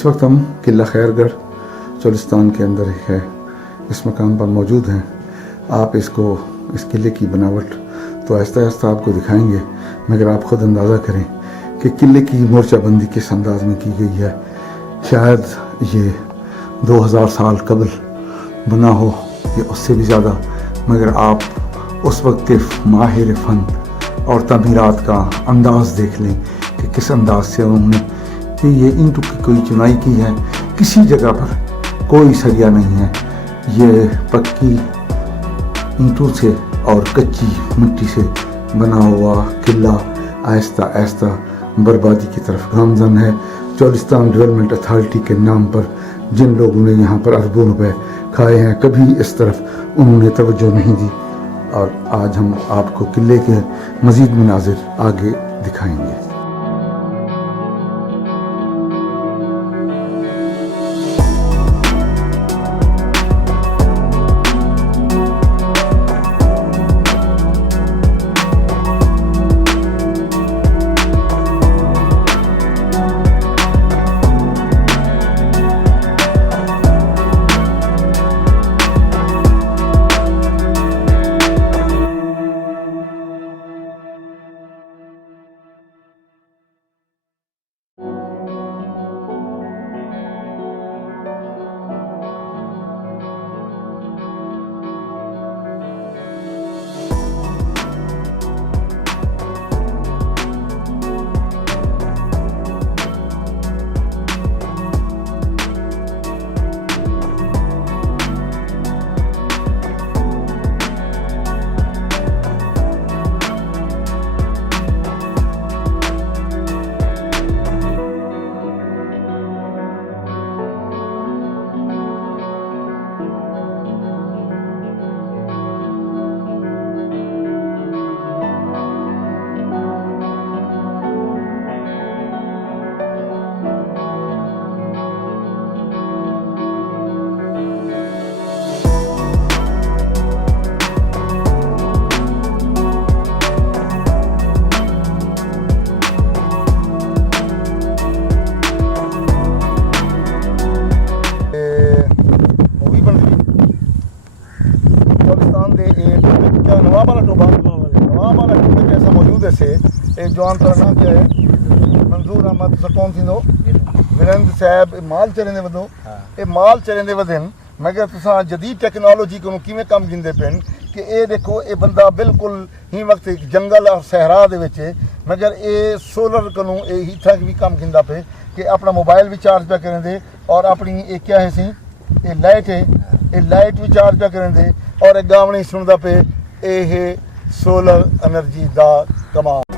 इस वक्त हम किला खैर गढ़ चोलिस्तान के अंदर है, इस मकान पर मौजूद हैं। आप इस किले की बनावट तो आहिस्ता आहिस्ता आपको दिखाएंगे, मगर आप ख़ुद अंदाज़ा करें कि किले की मोर्चाबंदी किस अंदाज में की गई है। शायद ये 2000 साल कबल बना हो या उससे भी ज़्यादा, मगर आप उस वक्त के माहिर फ़न और तमीरात का अंदाज़ देख लें कि किस अंदाज से उन्होंने कि ये ईंटों की कोई चुनाई की है। किसी जगह पर कोई सरिया नहीं है, ये पक्की ईंटों से और कच्ची मिट्टी से बना हुआ किला आहिस्ता आहिस्ता बर्बादी की तरफ गामजन है। चोलिस्तान डेवलपमेंट अथॉरिटी के नाम पर जिन लोगों ने यहाँ पर अरबों रुपए खाए हैं, कभी इस तरफ उन्होंने तवज्जो नहीं दी। और आज हम आपको किले के मज़ीद मनाजिर आगे दिखाएंगे। जवान तरह क्या है मंजूर अहमद सकौन थींदो वीरेंद्र साहब माल चलेंदे वधो ये माल चलेंदे वधन, मगर तुसां जदीद टेक्नोलॉजी को किवें कम गिंदे पेन कि ये देखो ये बंदा बिल्कुल ही वक्त जंगल और सहरा दे विच है, मगर ये सोलर को हीथा भी कम गिंदा पे कि अपना मोबाइल भी चार्ज पे करेंदे और अपनी ये क्या है सी ये लाइट है, ये लाइट भी चार्ज पे करेंदे और एक गावणी सुनदा पे ये सोलर एनर्जी दा कमाल।